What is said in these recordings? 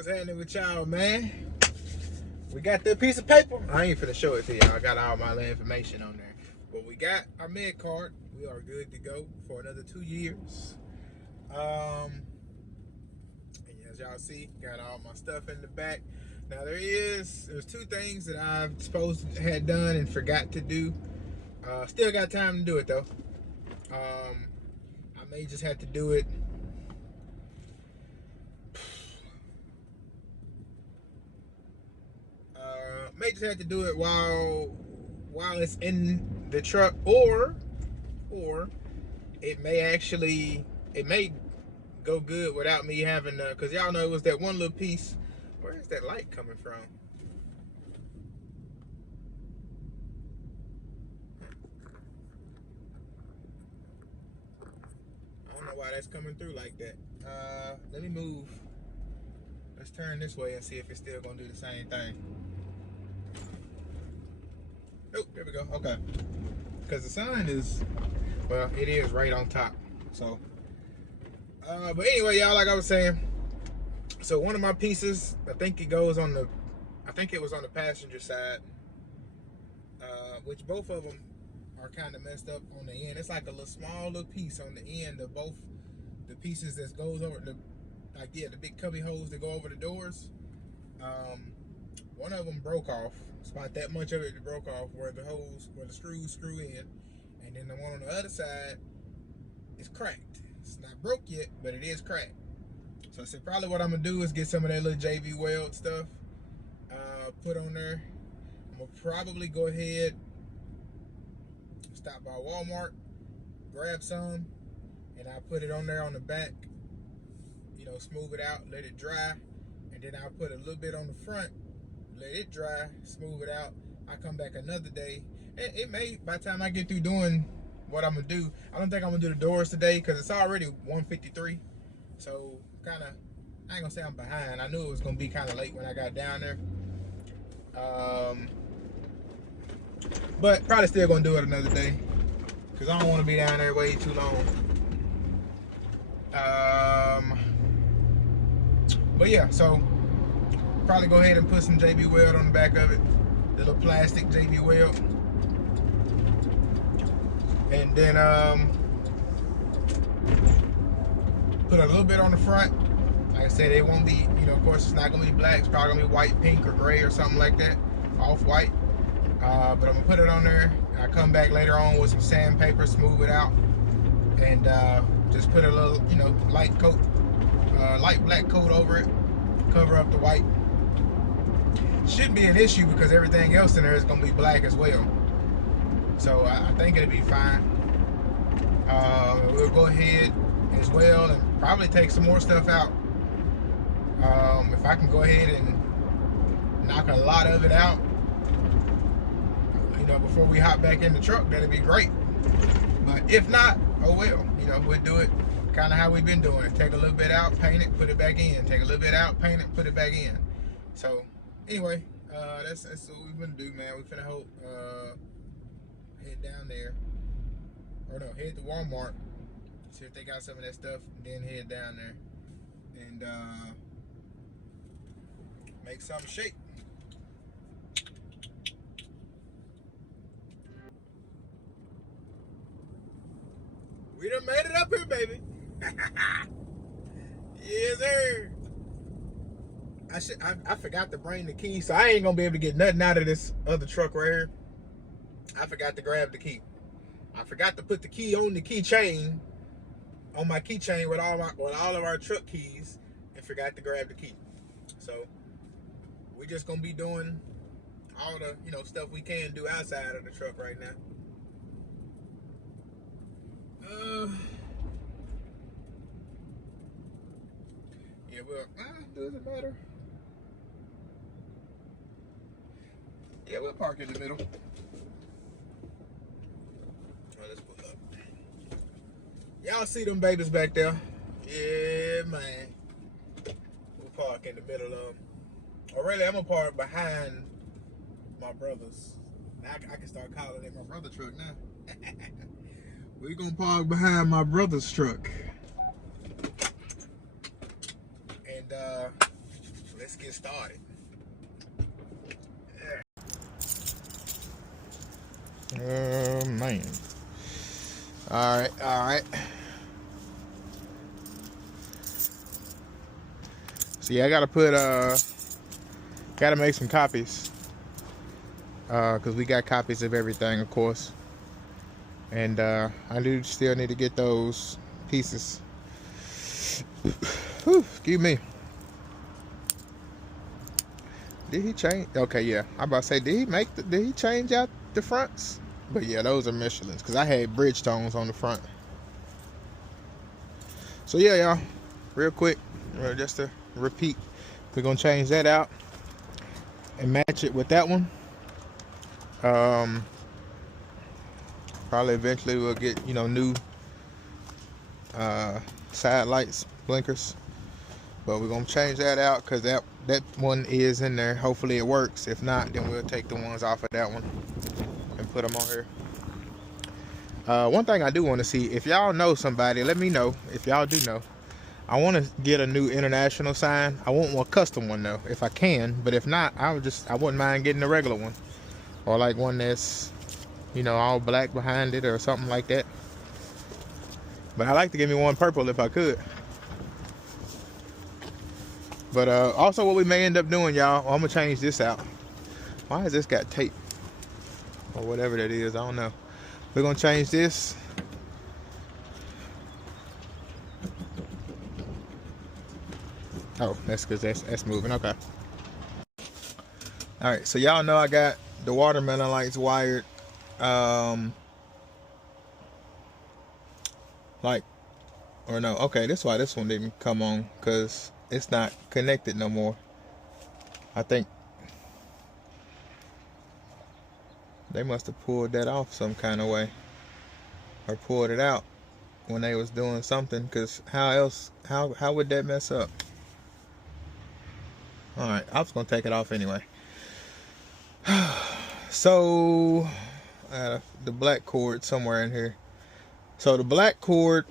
What's happening with y'all, man? We got that piece of paper. I ain't finna show it to y'all. I got all my information on there. But we got our med card. We are good to go for another 2 years. And as y'all see, got all my stuff in the back. Now there's 2 things that I've supposed to had done and forgot to do. Still got time to do it though. I may just have to do it. May just have to do it while it's in the truck, or it may go good without me having because y'all know it was that one little piece. Where is that light coming from? I don't know why that's coming through like that. Let me move. Let's turn this way and see if it's still gonna do the same thing. Oh, there we go. Okay. Because the sign is, well, it is right on top. So, but anyway, y'all, like I was saying, so one of my pieces, I think it was on the passenger side, which both of them are kind of messed up on the end. It's like a small little piece on the end of both the pieces that goes over the big cubby holes that go over the doors. One of them broke off. It's about that much of it that broke off where the screws screw in. And then the one on the other side is cracked. It's not broke yet, but it is cracked. So I said probably what I'm gonna do is get some of that little JB Weld stuff, put on there. I'm gonna probably go ahead, stop by Walmart, grab some, and I'll put it on there on the back, smooth it out, let it dry, and then I'll put a little bit on the front, let it dry, smooth it out. I come back another day. It may, by the time I get through doing what I'm gonna do, I don't think I'm gonna do the doors today because it's already 1:53. So I ain't gonna say I'm behind. I knew it was gonna be kind of late when I got down there. But probably still gonna do it another day because I don't want to be down there way too long. But yeah, so probably go ahead and put some JB Weld on the back of it, the little plastic JB Weld, and then put a little bit on the front. Like I said, it won't be, of course it's not gonna be black. It's probably gonna be white, pink, or gray or something like that, off-white. But I'm gonna put it on there. I come back later on with some sandpaper, smooth it out, and just put a little, light black coat over it, cover up the white. Shouldn't be an issue because everything else in there is gonna be black as well. So I think it'll be fine. We'll go ahead as well and probably take some more stuff out. If I can go ahead and knock a lot of it out, before we hop back in the truck, that'd be great. But if not, oh well, we'll do it kind of how we've been doing it. Take a little bit out, paint it, put it back in. Take a little bit out, paint it, put it back in. So anyway, that's what we're gonna do, man. We finna head down there, or no, head to Walmart, see if they got some of that stuff, and then head down there and make something shake. We done made it up here, baby. Yes, sir. I forgot to bring the key, so I ain't gonna be able to get nothing out of this other truck right here. I forgot to grab the key. I forgot to put the key on the keychain, on my keychain with all of our truck keys, and forgot to grab the key. So we just gonna be doing all the stuff we can do outside of the truck right now. Yeah, well, doesn't matter. Yeah, we'll park in the middle. All right, let's pull up. Y'all see them babies back there? Yeah, man. We'll park in the middle of them. Or really, I'm gonna park behind my brother's. I can start calling it my brother's truck now. We're gonna park behind my brother's truck. And let's get started. Oh man. All right. So yeah, I gotta make some copies. Cause we got copies of everything, of course. And I do still need to get those pieces. Whew, excuse me. Did he change? Okay, yeah. I'm about to say, did he change out the fronts? But yeah, those are Michelin's, because I had Bridgestones on the front. So yeah, y'all, real quick, just to repeat, we're gonna change that out and match it with that one. Probably eventually we'll get, new side lights, blinkers. But we're gonna change that out because that one is in there. Hopefully it works. If not, then we'll take the ones off of that one and put them on here. One thing I do want to see, if y'all know somebody, let me know. If y'all do know, I want to get a new international sign. I want one custom one though, if I can. But if not, I wouldn't mind getting a regular one, or like one that's, all black behind it or something like that. But I like to give me one purple if I could. But also what we may end up doing, y'all, I'm gonna change this out. Why has this got tape or whatever that is? I don't know. We're gonna change this. Oh, that's because that's moving. Okay. All right, so y'all know I got the watermelon lights wired okay, that's why this one didn't come on, because it's not connected no more. I think they must have pulled that off some kind of way, or pulled it out when they was doing something, because how would that mess up? All right, I was gonna take it off anyway. So the black cord somewhere in here. So the black cord,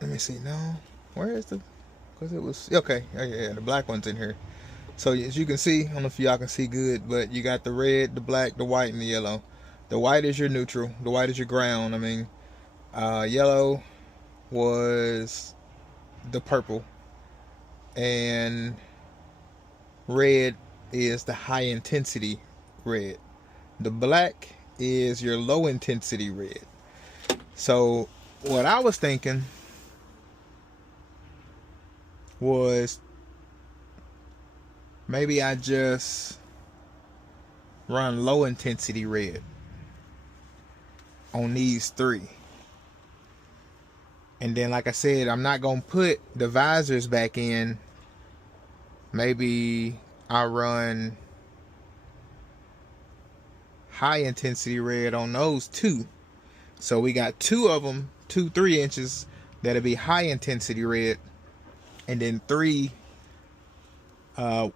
let me see. No, where is the? Because it was okay. Oh, yeah, the black one's in here. So as you can see, I don't know if y'all can see good, but you got the red, the black, the white, and the yellow. The white is your neutral. The white is your ground. I mean, yellow was the purple, and red is the high intensity red. The black is your low intensity red. So what I was thinking was maybe I just run low intensity red on these three. And then, like I said, I'm not gonna put the visors back in. Maybe I run high intensity red on those two. So we got two of them, 2 3-inches, that'll be high intensity red, and then 3 2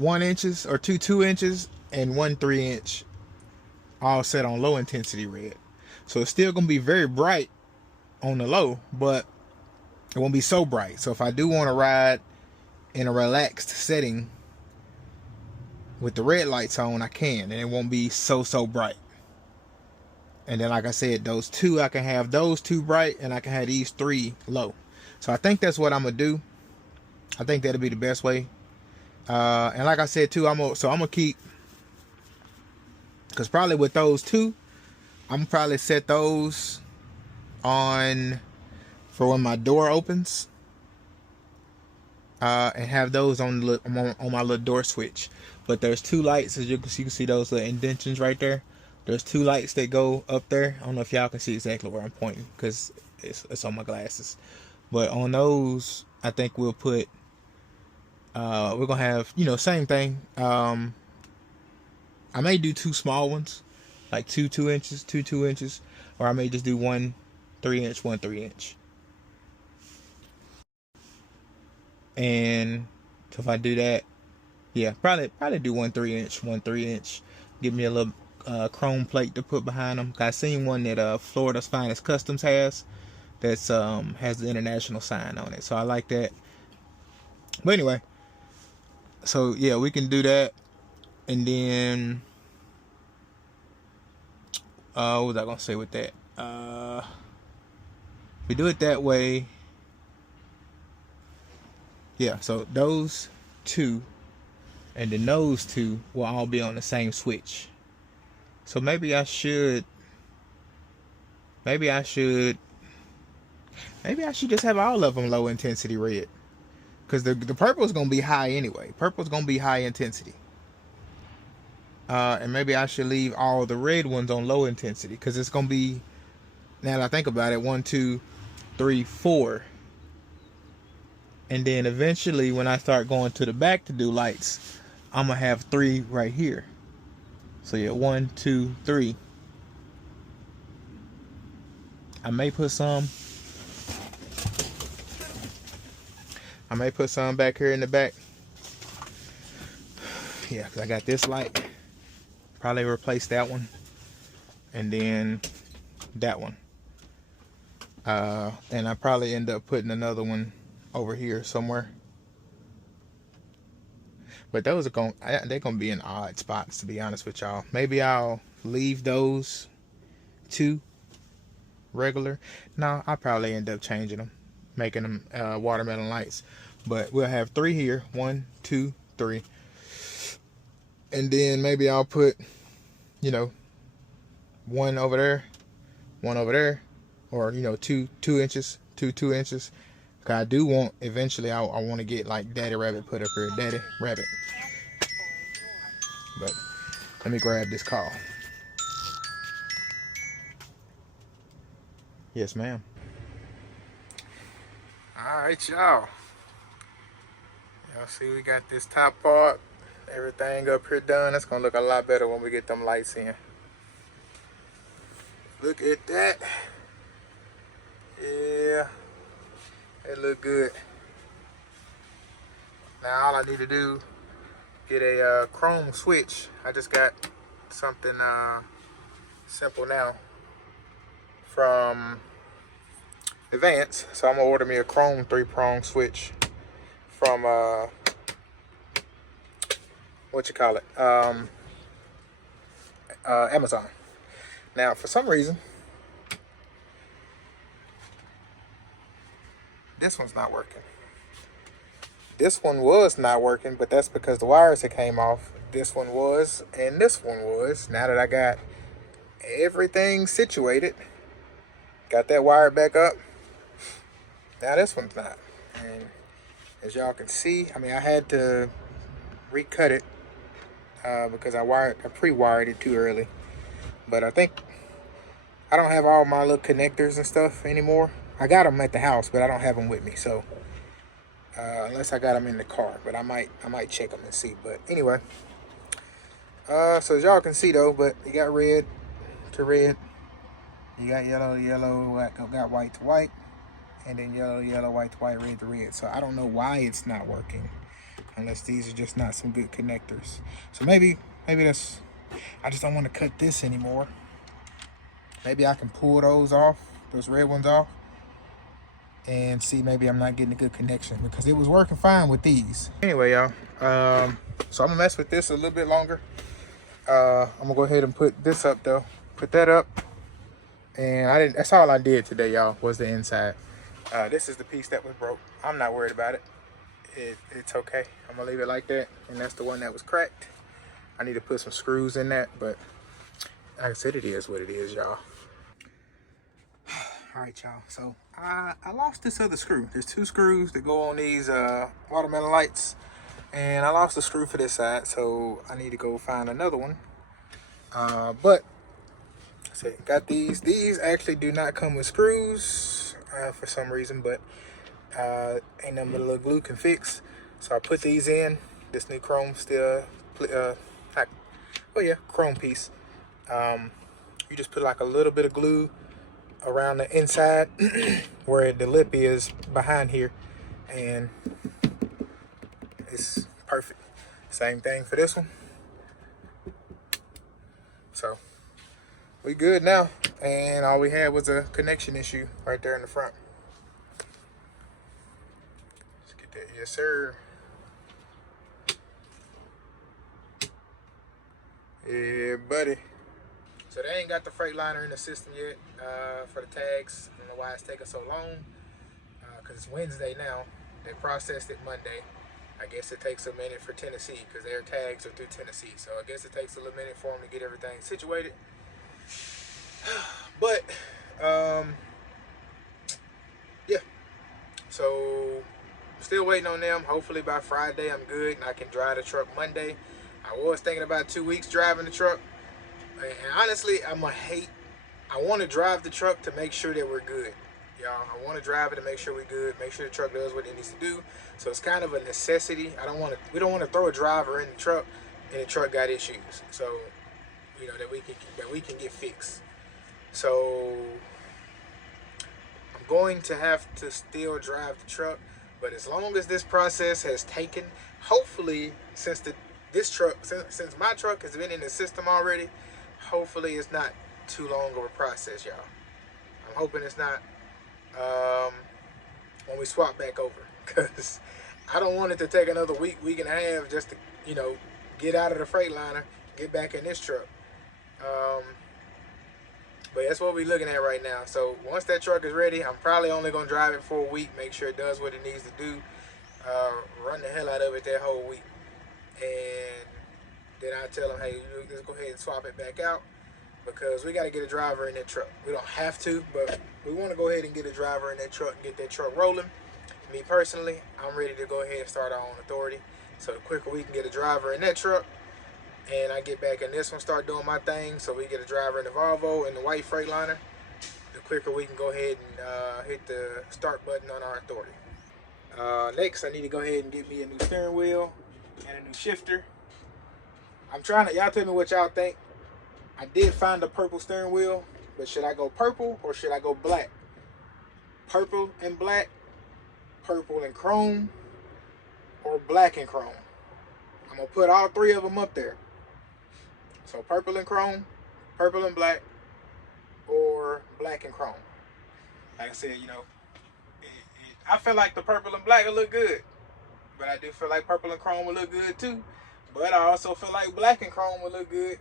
1-inches, or 2 2-inches, and 1 3-inch, all set on low intensity red. So it's still gonna be very bright on the low, but it won't be so bright. So if I do want to ride in a relaxed setting with the red lights on, I can, and it won't be so bright. And then, like I said, those two, I can have those 2 bright, and I can have these 3 low. So I think that's what I'm gonna do. I think that'll be the best way. And like I said too, I'm gonna keep, because probably with those 2, I'm gonna probably set those on for when my door opens, and have those on my little door switch. But there's 2 lights, as you can see those little indentions right there. There's 2 lights that go up there. I don't know if y'all can see exactly where I'm pointing, because it's on my glasses. But on those, I think we'll put, we're gonna have, same thing. I may do 2 small ones, like 2 2-inches, 2 2-inches, or I may just do 1 3-inch, 1 3-inch. And so if I do that, yeah, probably do 1 3-inch, 1 3-inch. Give me a little chrome plate to put behind them. I seen one that Florida's Finest Customs has. that's has the international sign on it. So I like that. But anyway, so yeah, we can do that. And then what was I gonna say with that? We do it that way. Yeah, so those two and then those two will all be on the same switch. So maybe I should just have all of them low intensity red, because the purple is gonna be high anyway. Purple's gonna be high intensity. And maybe I should leave all the red ones on low intensity, because it's gonna be, now that I think about it, 1, 2, 3, 4. And then eventually when I start going to the back to do lights, I'm gonna have 3 right here. So yeah, 1, 2, 3. I may put some back here in the back. Yeah, because I got this light. Probably replace that one. And then that one. And I probably end up putting another one over here somewhere. But those are they're gonna be in odd spots, to be honest with y'all. Maybe I'll leave those 2 regular. No, I'll probably end up changing them, making them watermelon lights. But we'll have 3 here. 1, 2, 3. And then maybe I'll put, you know, 1 over there, 1 over there, or, you know, 2 inches, 2 inches. Cause I do want, eventually I want to get like Daddy Rabbit put up here. Daddy Rabbit. But let me grab this call. Yes, ma'am. All right, y'all. Y'all see we got this top part, everything up here done. It's gonna look a lot better when we get them lights in. Look at that. Yeah, it look good. Now all I need to do, get a chrome switch. I just got something simple now from Advance, so I'm gonna order me a chrome 3-prong switch from Amazon. Now for some reason this one's not working. This one was not working, but that's because the wires had came off. This one was, and this one was. Now that I got everything situated, got that wire back up, now this one's not. And as y'all can see, I mean, I had to recut it because I pre-wired it too early. But I think I don't have all my little connectors and stuff anymore. I got them at the house, but I don't have them with me. So unless I got them in the car, but I might check them and see. But anyway, so as y'all can see though, but you got red to red, you got yellow to yellow, got white to white, and then yellow to yellow, white to white, red to red. So I don't know why it's not working, unless these are just not some good connectors. So maybe that's, I just don't want to cut this anymore. Maybe I can pull those off, those red ones off, and see, maybe I'm not getting a good connection, because it was working fine with these. Anyway, y'all, so I'm gonna mess with this a little bit longer. I'm gonna go ahead and put this up though, put that up, and that's all I did today, y'all, was the inside. This is the piece that was broke. I'm not worried about it. It's okay. I'm gonna leave it like that, and that's the one that was cracked. I need to put some screws in that, but like I said, it is what it is, y'all. All right, y'all, so I lost this other screw. There's 2 screws that go on these watermelon lights, and I lost the screw for this side, so I need to go find another one. But so got these. These actually do not come with screws for some reason, but ain't nothing but a little glue can fix. So I put these in. This new chrome chrome piece. You just put like a little bit of glue around the inside where the lip is behind here, and it's perfect. Same thing for this one. So we good now. and all we had was a connection issue right there in the front. Let's get that. Yes, sir. Yeah, buddy. So they ain't got the Freightliner in the system yet for the tags. I don't know why it's taking so long, because it's Wednesday now. They processed it Monday. I guess it takes a minute for Tennessee because their tags are through Tennessee. So I guess it takes a little minute for them to get everything situated. But, yeah. So, still waiting on them. Hopefully by Friday I'm good and I can drive the truck Monday. I was thinking about 2 weeks driving the truck. And honestly, I want to drive the truck to make sure that we're good. Y'all, I want to drive it to make sure we're good, make sure the truck does what it needs to do. So it's kind of a necessity. We don't want to throw a driver in the truck and the truck got issues. So, you know, that we can get fixed. So I'm going to have to still drive the truck, but as long as this process has taken, hopefully since my truck has been in the system already, hopefully it's not too long of a process, y'all. I'm hoping it's not when we swap back over, because I don't want it to take another week and a half just to, you know, get out of the Freightliner, get back in this truck. But that's what we're looking at right now. So once that truck is ready, I'm probably only going to drive it for a week, make sure it does what it needs to do, run the hell out of it that whole week. And then I tell them, hey, let's go ahead and swap it back out, because we got to get a driver in that truck. We don't have to, but we want to go ahead and get a driver in that truck and get that truck rolling. Me personally, I'm ready to go ahead and start our own authority. So the quicker we can get a driver in that truck, and I get back in this one, start doing my thing, so we get a driver in the Volvo and the white Freightliner, the quicker we can go ahead and hit the start button on our authority. Next, I need to go ahead and get me a new steering wheel and a new shifter. Y'all tell me what y'all think. I did find a purple steering wheel, but should I go purple or should I go black? Purple and black, purple and chrome, or black and chrome? I'm gonna put all three of them up there. So purple and chrome, purple and black, or black and chrome. Like I said, you know, I feel like the purple and black will look good, but I do feel like purple and chrome will look good too. But I also feel like black and chrome will look good.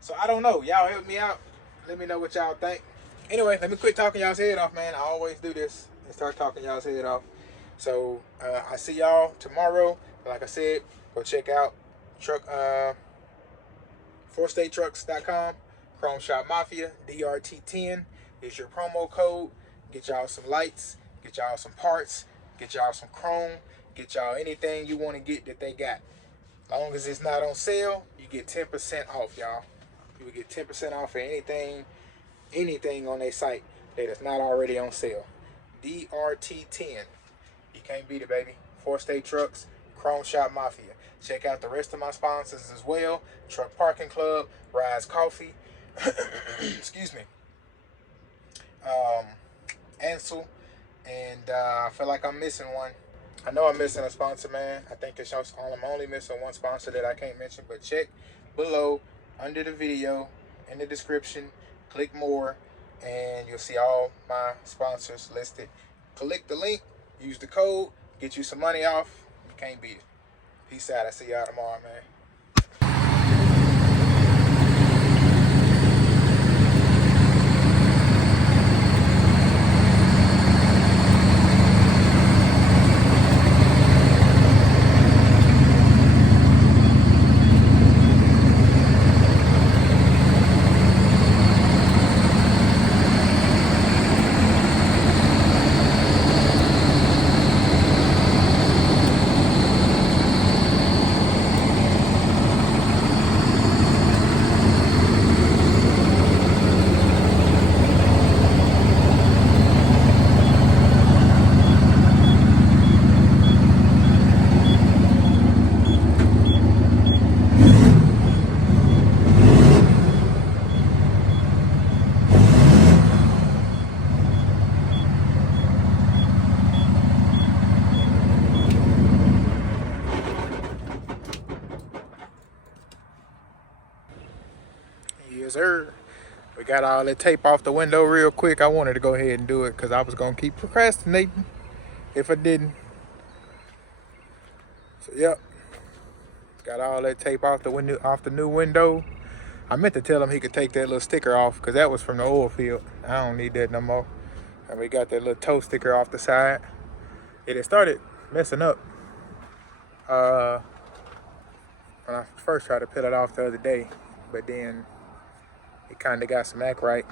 So I don't know. Y'all help me out. Let me know what y'all think. Anyway, let me quit talking y'all's head off, man. I always do this and start talking y'all's head off. So I see y'all tomorrow. Like I said, go check out forstatetrucks.com, Chrome Shop Mafia, DRT10 is your promo code. Get y'all some lights, get y'all some parts, get y'all some chrome, get y'all anything you want to get that they got. As long as it's not on sale, you get 10% off, y'all. You will get 10% off for anything on their site that is not already on sale. DRT10. You can't beat it, baby. Four State Trucks, Chrome Shop Mafia. Check out the rest of my sponsors as well. Truck Parking Club, Rise Coffee, excuse me, Ansel, and I feel like I'm missing one. I know I'm missing a sponsor, man. I think I'm only missing one sponsor that I can't mention, but check below under the video in the description, click more, and you'll see all my sponsors listed. Click the link, use the code, get you some money off. You can't beat it. Peace out. I see y'all tomorrow, man. Yes, sir. We got all that tape off the window real quick. I wanted to go ahead and do it because I was gonna keep procrastinating if I didn't. So yep, got all that tape off the window, off the new window. I meant to tell him he could take that little sticker off because that was from the oil field. I don't need that no more. And we got that little toe sticker off the side. It had started messing up when I first tried to peel it off the other day, but then it kind of got some act right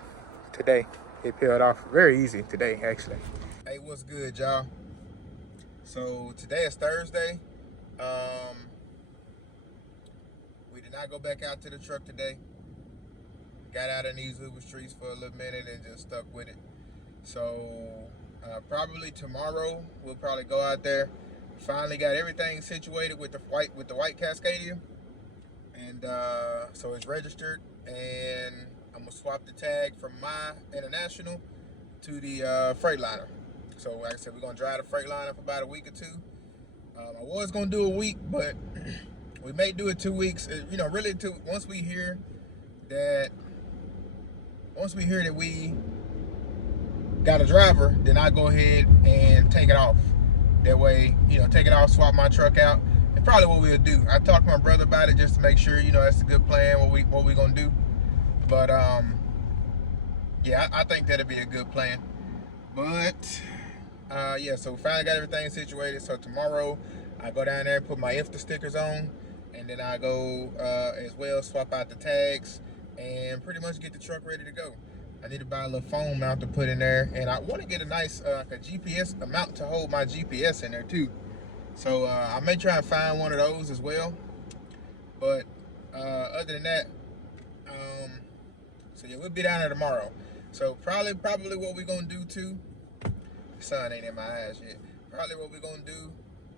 today. It peeled off very easy today, actually. Hey, what's good, y'all? So today is Thursday. We did not go back out to the truck today. Got out in these Uber streets for a little minute and just stuck with it. So probably tomorrow we'll probably go out there. Finally got everything situated with the white Cascadia, and so it's registered, and I'm gonna swap the tag from my International to the Freightliner. So like I said, we're gonna drive the Freightliner for about a week or two. I was gonna do a week, but we may do it 2 weeks. You know, really, once we hear that we got a driver, then I go ahead and take it off. That way, you know, take it off, swap my truck out. It's probably what we'll do. I talked to my brother about it just to make sure, you know, that's a good plan, what we gonna do. But yeah, I think that'll be a good plan. But yeah, so we finally got everything situated. So tomorrow I go down there and put my IFTA stickers on, and then I go as well swap out the tags and pretty much get the truck ready to go. I need to buy a little phone mount to put in there, and I want to get a nice a GPS mount to hold my GPS in there too. So I may try and find one of those as well. But other than that, so yeah, we'll be down there tomorrow. So probably what we're gonna do too. The sun ain't in my eyes yet. Probably what we're gonna do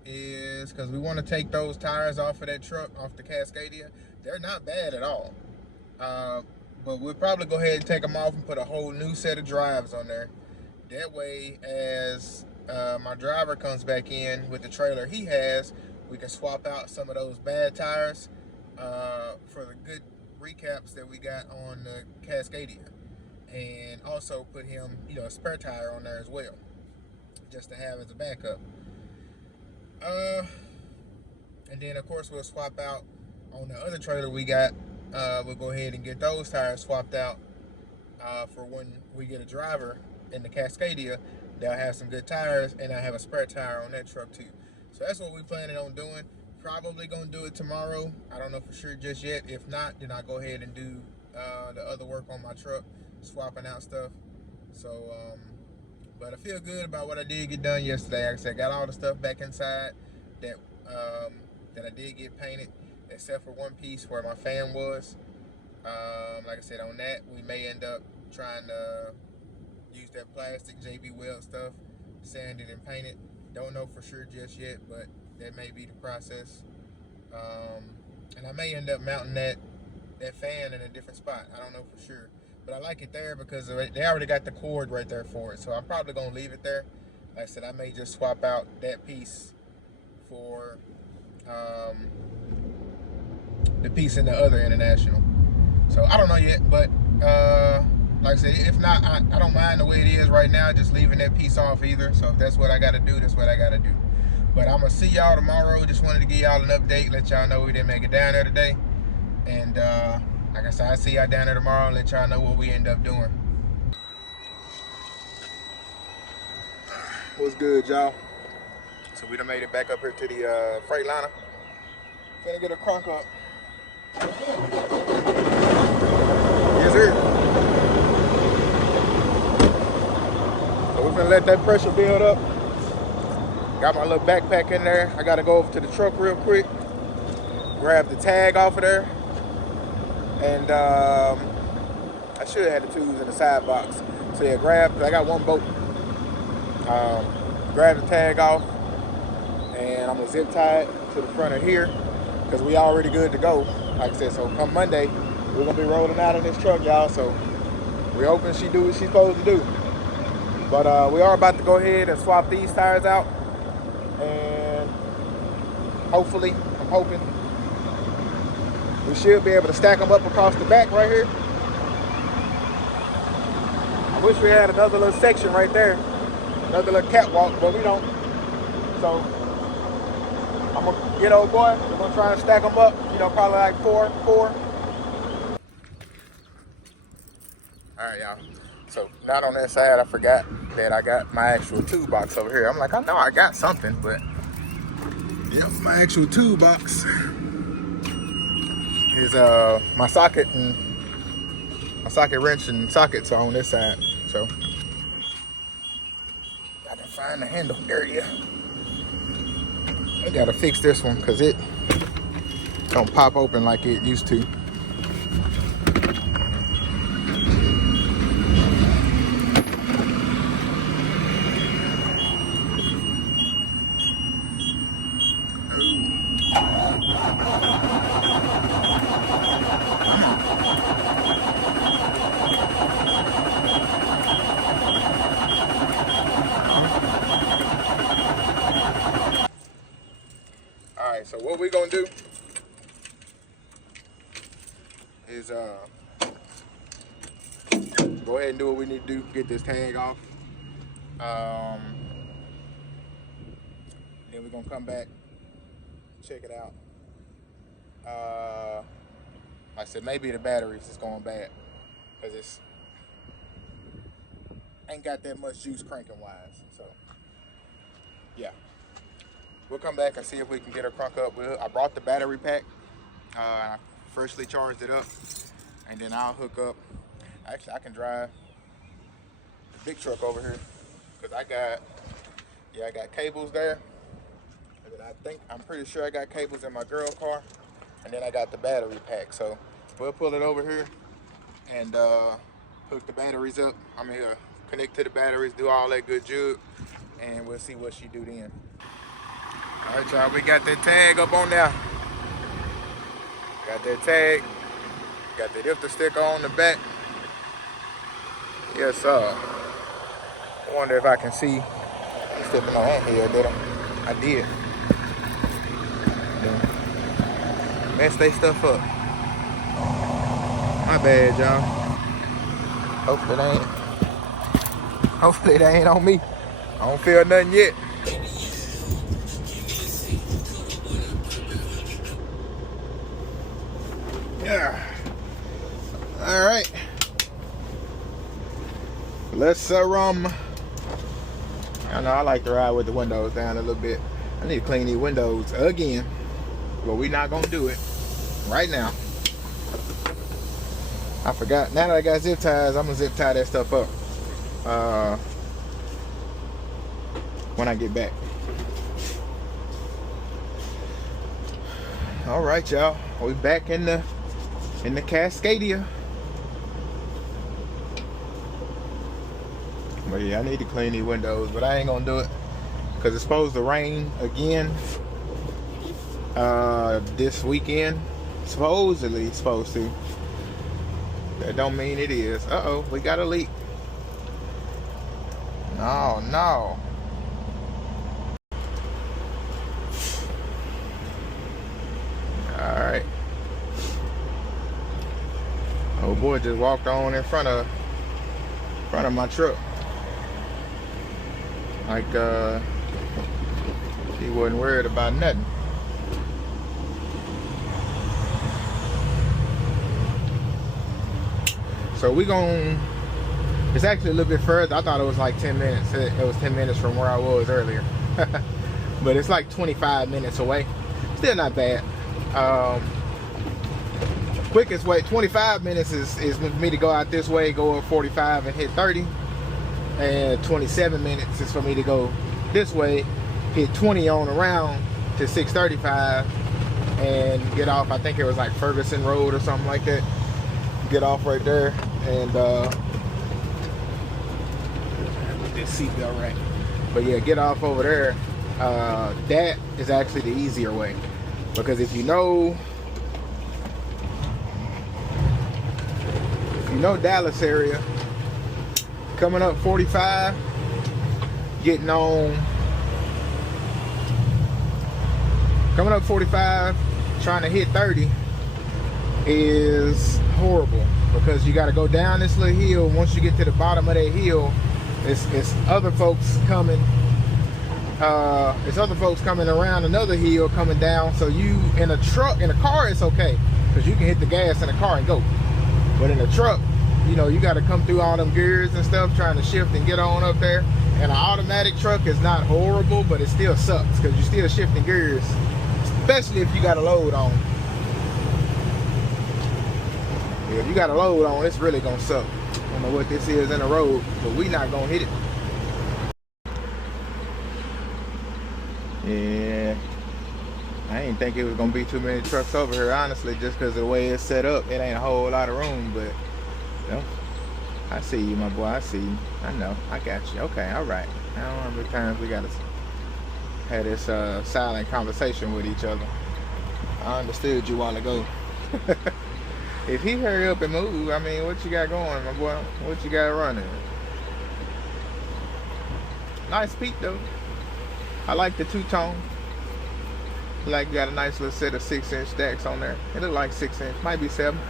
is, because we want to take those tires off of that truck, off the Cascadia. They're not bad at all. But we'll probably go ahead and take them off and put a whole new set of drives on there. That way, as my driver comes back in with the trailer he has, we can swap out some of those bad tires for the good recaps that we got on the Cascadia. And also put him, you know, a spare tire on there as well, just to have as a backup. And then, of course, we'll swap out on the other trailer we got. We'll go ahead and get those tires swapped out for when we get a driver in the Cascadia. They'll have some good tires, and I have a spare tire on that truck too. So that's what we're planning on doing. Probably gonna do it tomorrow. I don't know for sure just yet. If not, then I'll go ahead and do the other work on my truck, swapping out stuff. So, but I feel good about what I did get done yesterday. Like I said, got all the stuff back inside that that I did get painted, except for one piece where my fan was. Like I said, on that, we may end up trying to use that plastic JB Weld stuff, sand it and paint it. Don't know for sure just yet, but that may be the process. And I may end up mounting that fan in a different spot. I don't know for sure. But I like it there because they already got the cord right there for it. So I'm probably going to leave it there. Like I said, I may just swap out that piece for the piece in the other International. So I don't know yet, but like I said, if not, I don't mind the way it is right now, just leaving that piece off either. So if that's what I got to do, that's what I got to do. But I'm going to see y'all tomorrow. Just wanted to give y'all an update, let y'all know we didn't make it down there today. And like I said, I'll see y'all down there tomorrow and let y'all know what we end up doing. What's good, y'all? So we done made it back up here to the Freightliner. Finna get a crunk up. Yes, sir. So we're finna let that pressure build up. Got my little backpack in there. I gotta go over to the truck real quick, grab the tag off of there, and I should have had the tools in the side box. So yeah, I got one bolt. Grab the tag off, and I'm gonna zip tie it to the front of here because we already good to go. Like I said, so come Monday, we're gonna be rolling out in this truck, y'all. So we're hoping she do what she's supposed to do. But we are about to go ahead and swap these tires out, and hopefully, I'm hoping we should be able to stack them up across the back right here. I wish we had another little section right there, another little catwalk, but we don't. So I'm gonna get old boy. We're gonna try and stack them up. You know, probably like four. All right, y'all. So not on that side, I forgot that I got my actual toolbox over here. I'm like, I know I got something, but yep, my actual toolbox is my socket and my socket wrench and sockets are on this side. So gotta find the handle. There it is. I gotta fix this one because it don't pop open like it used to. Alright, so what we're gonna do is go ahead and do what we need to do, get this tag off. Then we're gonna come back, check it out. Like I said, maybe the batteries is going bad because it's ain't got that much juice cranking wise. So yeah, we'll come back and see if we can get her crunk up. I brought the battery pack. I freshly charged it up, and then I'll hook up. Actually, I can drive the big truck over here because I got cables there. And then I'm pretty sure I got cables in my girl car, and then I got the battery pack. So we'll pull it over here and hook the batteries up. I'm here, connect to the batteries, do all that good jug, and we'll see what she do then. All right, y'all, we got that tag up on there. Got that tag, got the lifter sticker on the back. Yes, sir. I wonder if I can see stepping on that here, did I? I did. Mess they stuff up. My bad, y'all. Hopefully they ain't on me. I don't feel nothing yet. Yeah. All right. Let's I know I like to ride with the windows down a little bit. I need to clean these windows again, but we're not gonna do it right now. I forgot. Now that I got zip ties, I'm gonna zip tie that stuff up when I get back. All right, y'all. We back in the Cascadia. But yeah, I need to clean these windows, but I ain't gonna do it because it's supposed to rain again this weekend. Supposedly it's supposed to. That don't mean it is. Uh-oh, we got a leak. No. Alright. Oh boy, just walked on in front of my truck. Like he wasn't worried about nothing. So it's actually a little bit further. I thought it was like 10 minutes. It was 10 minutes from where I was earlier. But it's like 25 minutes away. Still not bad. Quickest way, 25 minutes is for me to go out this way, go up 45 and hit 30. And 27 minutes is for me to go this way, hit 20 on around to 635 and get off. I think it was like Ferguson Road or something like that. Get off right there and get this seatbelt right. But yeah, get off over there. That is actually the easier way, because if you know Dallas area, coming up 45, coming up 45, trying to hit 30 is horrible. because you got to go down this little hill. Once you get to the bottom of that hill, it's other folks coming. It's other folks coming around another hill coming down. So you in a car, it's okay because you can hit the gas in the car and go. But in a truck, you know, you got to come through all them gears and stuff trying to shift and get on up there. And an automatic truck is not horrible, but it still sucks because you're still shifting gears, especially if you got a load on. If you got a load on, it's really gonna suck. I don't know what this is in the road, but we not gonna hit it. Yeah, I didn't think it was gonna be too many trucks over here, honestly, just because of the way it's set up. It ain't a whole lot of room, but you know, I see you, my boy. I see you. I know. I got you. Okay, all right. I don't know how many times we gotta have this silent conversation with each other. I understood you a while ago. If he hurry up and move, I mean, what you got going, my boy? What you got running? Nice peak, though. I like the two-tone. Like, you got a nice little set of 6-inch stacks on there. It look like 6-inch, might be 7.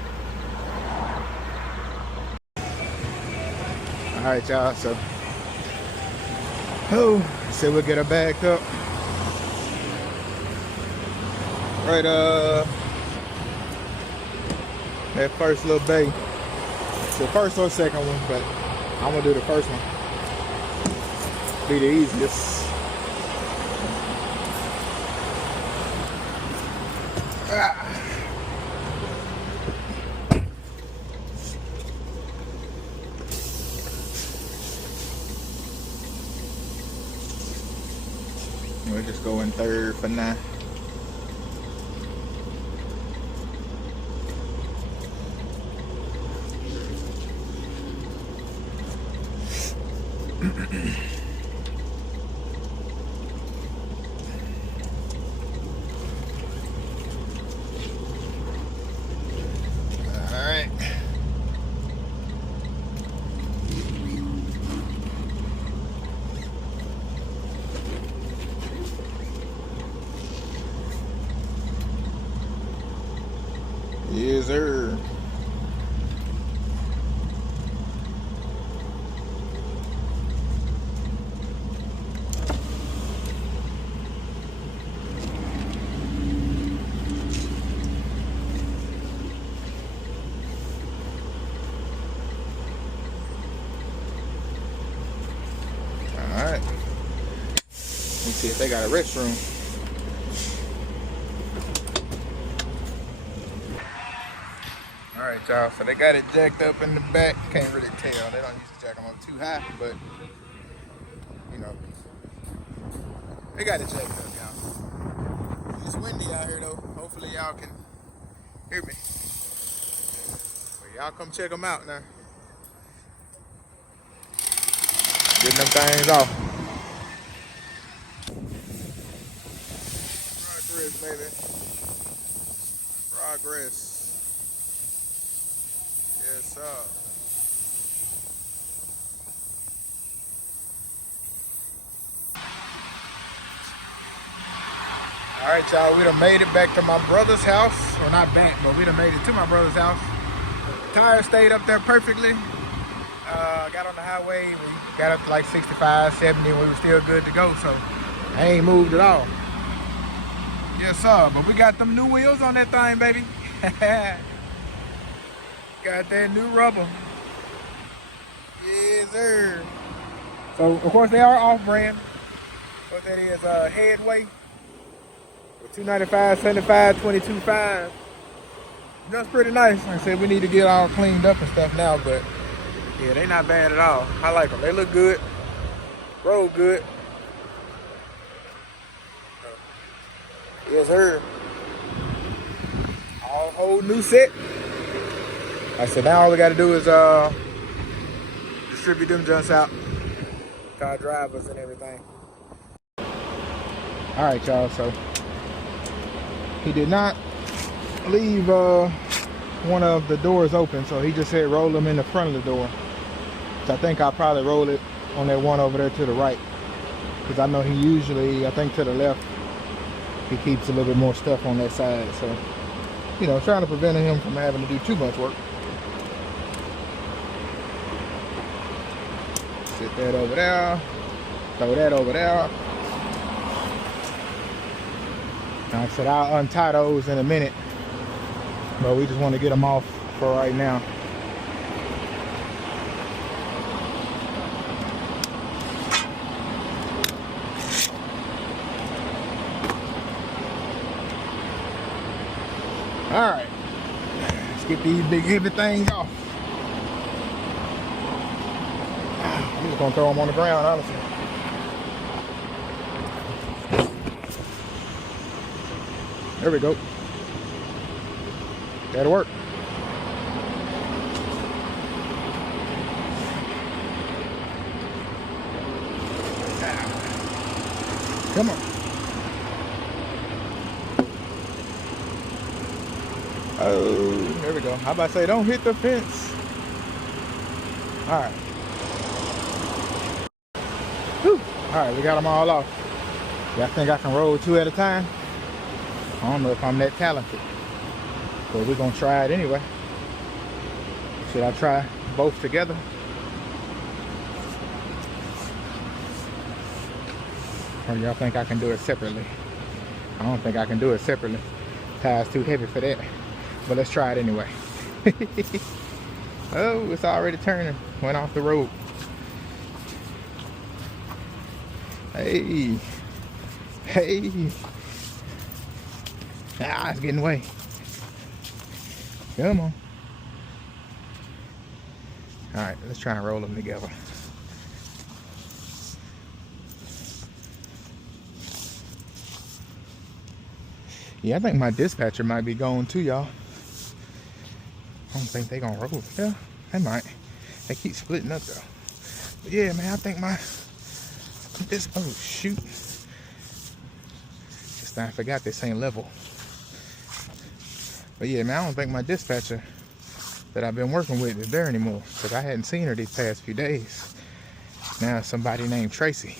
All right, y'all, so. So we'll get her backed up. Right, that first little bay. It's the first or second one, but I'm gonna do the first one. Be the easiest. We'll just go in third for now. Yes, sir. All right. Let's see if they got a restroom. Alright, y'all, so they got it jacked up in the back. Can't really tell. They don't usually jack them up too high, but you know, they got it jacked up, y'all. It's windy out here though. Hopefully y'all can hear me. But y'all come check them out now. Getting them things off. Progress, baby. Progress. Yes, sir. All right, y'all, we done made it back to my brother's house. Well, not back, but we done made it to my brother's house. Tires stayed up there perfectly. Got on the highway. We got up to like 65, 70, and we were still good to go, so I ain't moved at all. Yes, sir, but we got them new wheels on that thing, baby. Got that new rubber. Yes, sir. So, of course, they are off-brand. What that is, Headway. With 295, 75, 22.5. That's pretty nice. Like I said, we need to get all cleaned up and stuff now, but yeah, they not bad at all. I like them. They look good. Roll good. Yes, sir. All whole new set. Like I said, now all we got to do is distribute them junks out to our drivers and everything. All right, y'all. So he did not leave one of the doors open, so he just said roll them in the front of the door. So I think I'll probably roll it on that one over there to the right, because I know he usually, I think to the left, he keeps a little bit more stuff on that side. So, you know, trying to prevent him from having to do too much work. Get that over there. Throw that over there. Like I said, I'll untie those in a minute, but we just want to get them off for right now. All right, let's get these big heavy things off. I'm just gonna throw them on the ground, honestly. There we go. That'll work. Come on. Oh, there we go. How about to say, don't hit the fence. All right. Whew. All right, we got them all off. Yeah, I think I can roll 2 at a time. I don't know if I'm that talented, but we're gonna try it anyway. Should I try both together? Or y'all think I can do it separately? I don't think I can do it separately. Tie's too heavy for that, but let's try it anyway. Oh, it's already turning. Went off the road. Hey. Hey. Ah, it's getting away. Come on. All right, let's try and roll them together. Yeah, I think my dispatcher might be going too, y'all. I don't think they're gonna roll. Yeah, they might. They keep splitting up though. But yeah, man, I think oh shoot. Just I forgot this ain't level. But yeah, man, I don't think my dispatcher that I've been working with is there anymore, because I hadn't seen her these past few days. Now it's somebody named Tracy.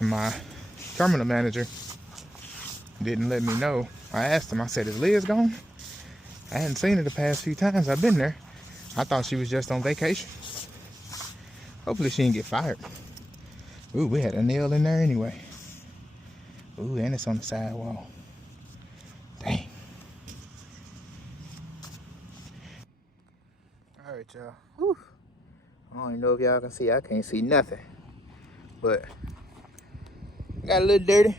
And my terminal manager didn't let me know. I asked him, I said, is Liz gone? I hadn't seen her the past few times I've been there. I thought she was just on vacation. Hopefully she didn't get fired. Ooh, we had a nail in there anyway. Ooh, and it's on the sidewall. Dang. All right, y'all. Whew. I don't even know if y'all can see. I can't see nothing. But got a little dirty.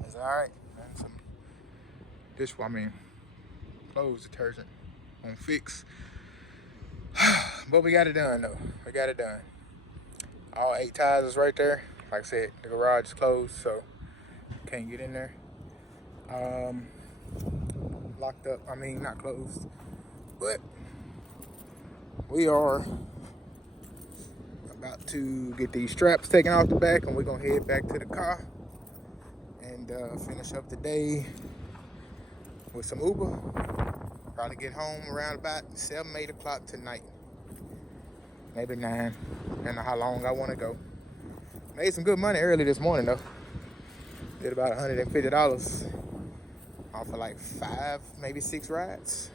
That's all right. And some clothes detergent on fix. But we got it done though. We got it done. All 8 tires is right there. Like I said, the garage is closed, so can't get in there. Locked up. I mean, not closed. But we are about to get these straps taken off the back, and we're gonna head back to the car and finish up the day with some Uber. Probably get home around about 7, 8 o'clock tonight. Maybe 9, depending on how long I want to go. Made some good money early this morning though. Did about $150 off of like 5, maybe 6 rides.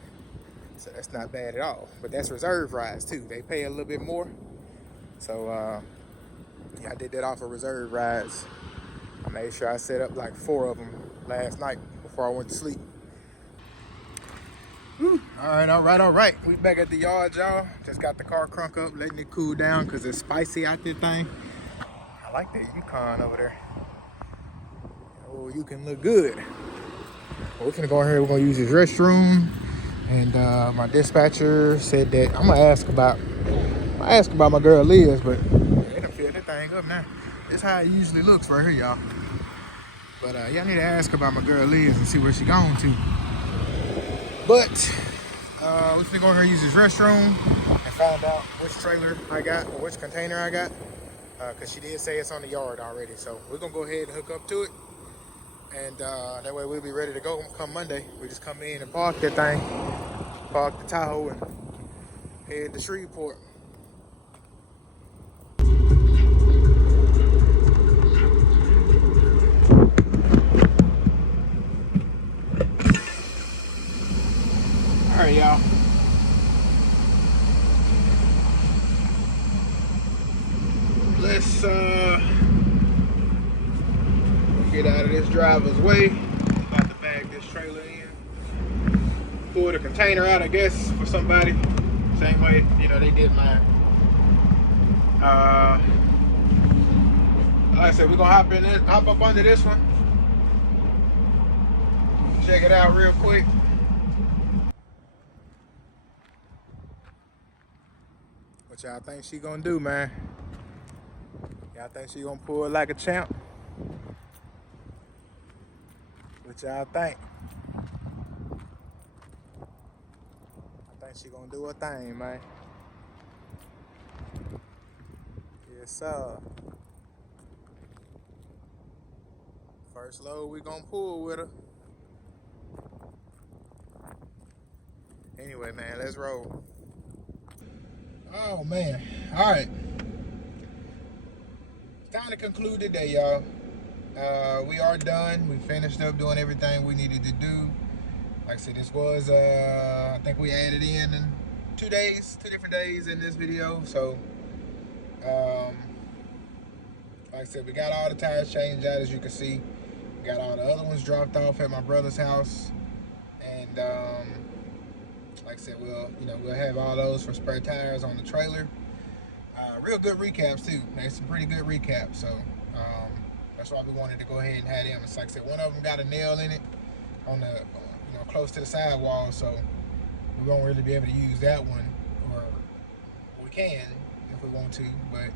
So that's not bad at all. But that's reserve rides too. They pay a little bit more. So yeah, I did that off of reserve rides. I made sure I set up like 4 of them last night before I went to sleep. Whew. All right. We back at the yard, y'all. Just got the car crunk up, letting it cool down because it's spicy out there thing. I like that Yukon over there. Oh, you can look good. Well, we're gonna go in here. We're gonna use his restroom. And my dispatcher said that I'm gonna ask about my girl Liz, but they done filled that thing up now. That's how it usually looks right here, y'all. But y'all need to ask about my girl Liz and see where she gone to. But we're gonna go in here and use his restroom and find out which trailer I got or which container I got, because she did say it's on the yard already. So we're gonna go ahead and hook up to it, and that way we'll be ready to go come Monday. We just come in and park that thing, park the Tahoe, and head to Shreveport. All right, y'all. get out of this driver's way. About to bag this trailer in. Pull the container out, I guess, for somebody. Same way, you know, they did mine. Like I said, we're gonna hop up under this one. Check it out real quick. What y'all think she gonna do, man? Y'all think she gonna pull like a champ? What y'all think? I think she gonna do her thing, man. Yes, sir. First load we gonna pull with her. Anyway, man, let's roll. Oh, man. All right. It's time to conclude the day, y'all. We are done. We finished up doing everything we needed to do. Like I said, this was, I think we added in 2 days, 2 different days in this video. So, like I said, we got all the tires changed out, as you can see. We got all the other ones dropped off at my brother's house. And, like I said, we'll have all those for spare tires on the trailer. Real good recaps too. There's some pretty good recaps. So that's why we wanted to go ahead and have them. It's like I said, one of them got a nail in it on the, close to the sidewall. So we won't really be able to use that one, or we can if we want to, but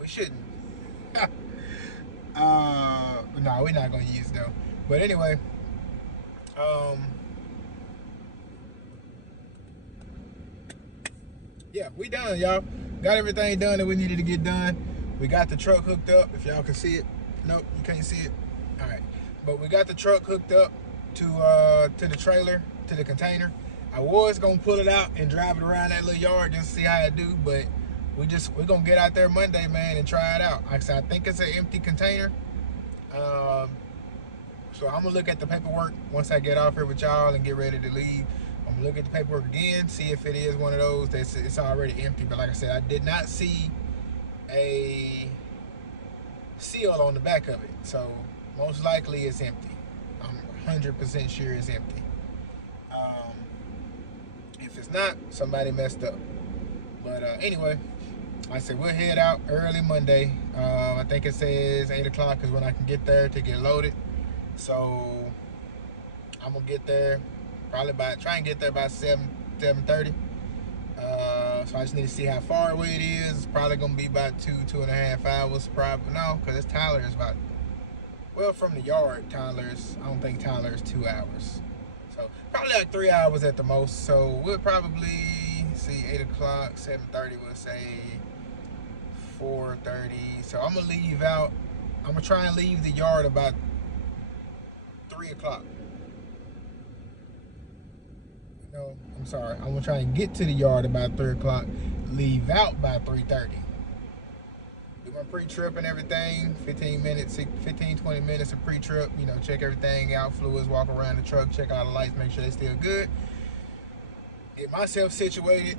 we shouldn't. But no, we're not gonna use it though. But anyway, yeah, we done, y'all. Got everything done that we needed to get done. We got the truck hooked up, if y'all can see it. Nope, you can't see it. All right, but we got the truck hooked up to the trailer, to the container. I was gonna pull it out and drive it around that little yard just to see how it do, but we're gonna get out there Monday, man, and try it out. Like I said, I think it's an empty container. So I'm gonna look at the paperwork once I get off here with y'all and get ready to leave. I'm gonna look at the paperwork again, see if it is one of those that's it's already empty. But like I said, I did not see a seal on the back of it, so most likely it's empty. I'm 100% sure it's empty. If it's not, somebody messed up. But anyway, like I said, we'll head out early Monday. I think it says 8 o'clock is when I can get there to get loaded. So I'm gonna get there probably try and get there by 7:30. So I just need to see how far away it is. It's probably gonna be about 2.5 hours. Probably no, because Tyler is about, well, from the yard, I don't think Tyler is 2 hours. So probably like 3 hours at the most. So we'll probably see 8 o'clock, 7:30. We'll say 4:30. So I'm gonna leave out. I'm gonna try and leave the yard about 3 o'clock. No, I'm sorry. I'm gonna try and get to the yard about 3 o'clock. Leave out by 3:30. Do my pre-trip and everything. 15, 20 minutes of pre-trip. Check everything out, fluids, walk around the truck, check out the lights, make sure they're still good. Get myself situated.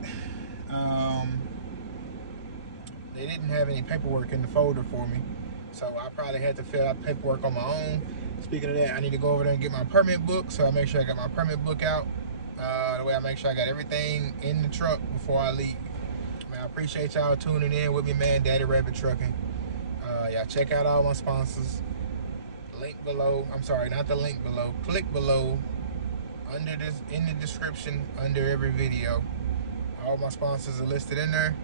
They didn't have any paperwork in the folder for me, so I probably had to fill out paperwork on my own. Speaking of that, I need to go over there and get my permit book, so I make sure I got my permit book out. The way I make sure I got everything in the truck before I leave. Man, I appreciate y'all tuning in with me, man. Daddy Rabbit Trucking. Y'all check out all my sponsors. Link below. I'm sorry, not the link below. Click below, under this, in the description, under every video. All my sponsors are listed in there.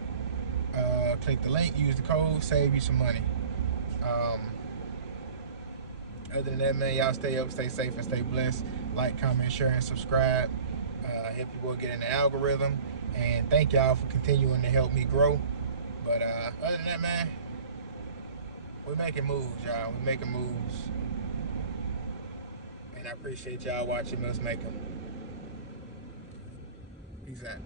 Click the link, use the code, save you some money. Other than that, man, y'all stay up, stay safe, and stay blessed. Like, comment, share, and subscribe. Help people get in the algorithm. And thank y'all for continuing to help me grow. But other than that, man, we're making moves, y'all. We're making moves. And I appreciate y'all watching us make them. Peace out.